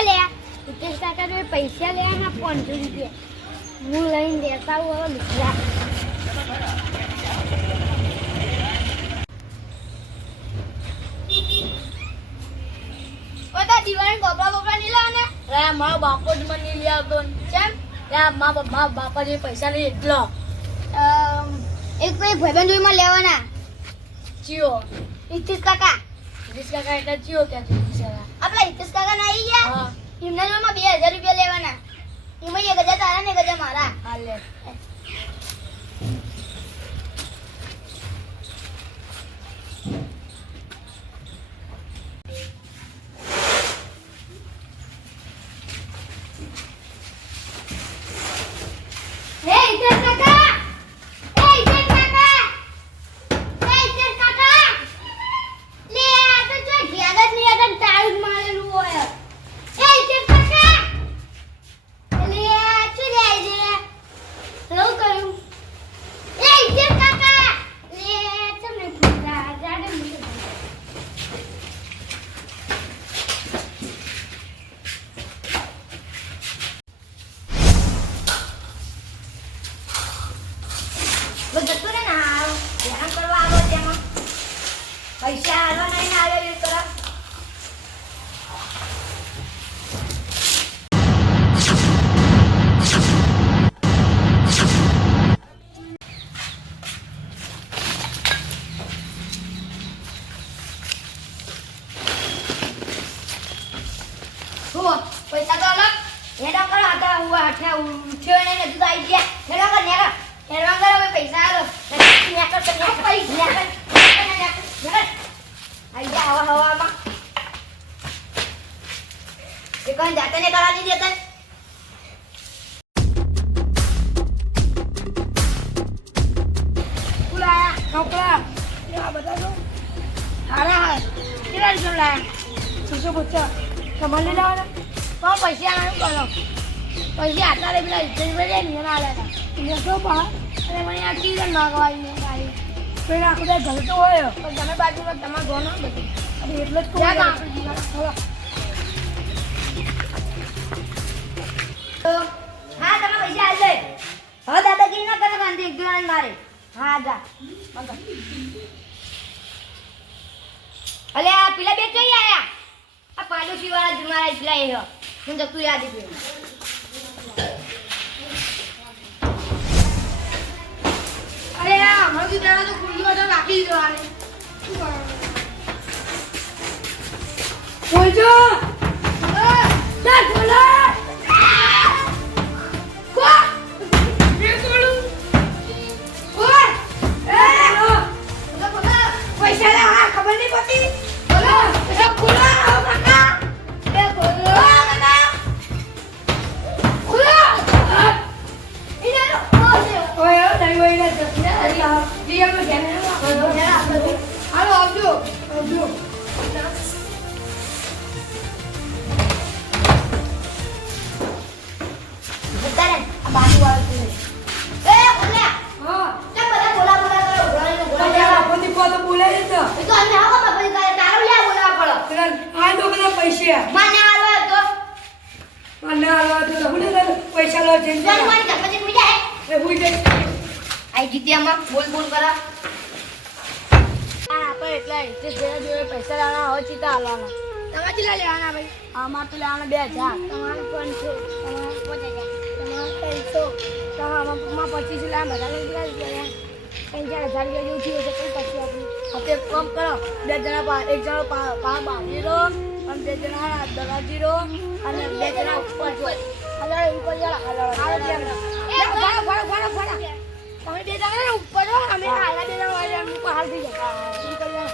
ઓલે હિતેશ કાકા તો પૈસા લેવાના 500 રૂપિયા હું લઈને દેતા હું લુખરા ઓતા દિવાળી ગોબરા નહીં લાવવાના રે મારો બાપો જ મને લઈ આવતો કેમ યા મારા બાપા જે પૈસા લઈ એટલો એક ભાઈબંધ જોઈમાં લેવાના ચિયો હિતેશ કાકા એટલે ચિયો ક્યાં પૈસા આપણા હિતેશ કાકા ના આવી ગયા હા એમના જોઈમાં 2000 રૂપિયા લેવાના એમાં 1000 તારા ને 1000 મારા હાલ લે હે હિતેશ કાકા એ હિતેશ કાકા એ હિતેશ કાકા લે આ તો જો ઘેર જ નહીં આગળ તાળું જ મારેલું હોય એ હિતેશ કાકા લે આ શું લે શું કર્યું એ હિતેશ કાકા લે તમને ફૂટા જાડે મને જતો રે ને હારો ધ્યાન કરવા આવ્યો તેમાં પૈસા હાલવા નહીં આવ્યો એ તરફ પૈસા તો અલગ હેડા કરો હતા હું આઠા ઉઠ્યો ને તું આવી ગયા હેડા કર નેરા હેડા કર હવે પૈસા આલો નેકર તો નેકર આઈ જા હવામાં એ કોણ જાતે ને કરા દીધી તને કુલા નોકરા આ બધા તો હારા હા કેટલા રૂપિયા લાયા 650 તમારે લાવવાના તો પૈસા આનું કરો પૈસા આટલા રે પેલા હિતેશભાઈ ને ના આલ્યા હતા એને શું પા અને મને આ કી નાગવાઈ ગાડી પેલા આખું ઘર તો હોય પણ તમે બાજુમાં તમારે ઘર ના બધું અરે એટલે જ કહું આપણે જીવા હા તમે પૈસા આલ દે હવે દાદાગીરી ના કરે ગાંધી એક જણાને મારે હા જા અલે આ પેલા બે કઈ આયા આ પાડોશી વાળા મારા પેલા એ હું જતું યાદ કર્યું અરે આ હમણાં જરા તો કુંડીમાં તો રાખી દેવાની શું કરવાનું બોલજો ચાલ બોલો પૈસા લે હા ખબર નહીં પડતી બોલો પૈસા ખોલો કાકા બે ખોલો કાકા ખોલો ઇને ઓય નહીં ઓય ને અલ્લાહ રિયલ માં ધ્યાન હાલો આવજો બતારે આ બાજુ વાળો છે એ બોલ્યા હા કેમ બધા બોલા કરો પૈસા કોની કો તો બોલે જ તો એ તો અમને આવો બાપા કરે તારો લે બોલાવા પડો આ તો બધા પૈસા મને આલો તો મને આલો તો હું પૈસા લો છે ચાલ મારી ઘર પછી ભૂલી જાય એ ભૂઈ જાય આઈ જીત્યામાં બોલ કરા આપણે એટલા ઇન્ટરેસ્ટ દેવા જોઈએ પૈસા લાવવાના હોય ચીતા હાલવાના તમે કેટલા લેવાના ભાઈ અમારે તો લેવાના 2000 તમારે 500 તમારે 50 તમારે 300 તમારે 25 લેવા બધા લઈ ગયા 3000 રૂપિયા જેવું થયું છે પછી આપણે હવે એક કામ કરો બે જણા એક જણો બાંધી રહો અને બે જણા દરાજી રહો અને બે જણા ઉપર જો હજાર ઉપર તમે બે જણા ઉપર રહો અમે આગળ બે જણા ઉપર હાલ થઈ જાય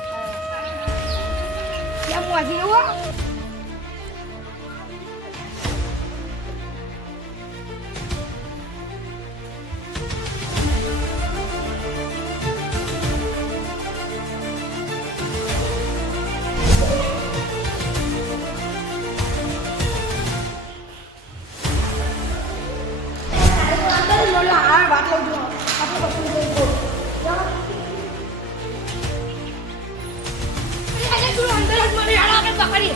કેમ વાજી રહ્યો વાત લઉં છું આપણે પસંદ કરી અંદર જ મને આપણે પકડીએ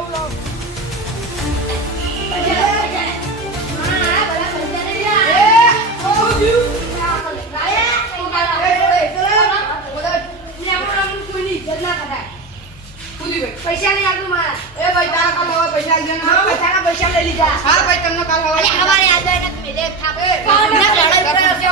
જવું લો પૈસા નહીં આપું મારા એ ભાઈ તારા કાલ હવે પૈસા લઈ લેના પૈસા પૈસા લઈ લીધા હા ભાઈ તમને કાલ હવે હવારે આજે એને મેલે થાપ એ, ના લડાઈ કરે છે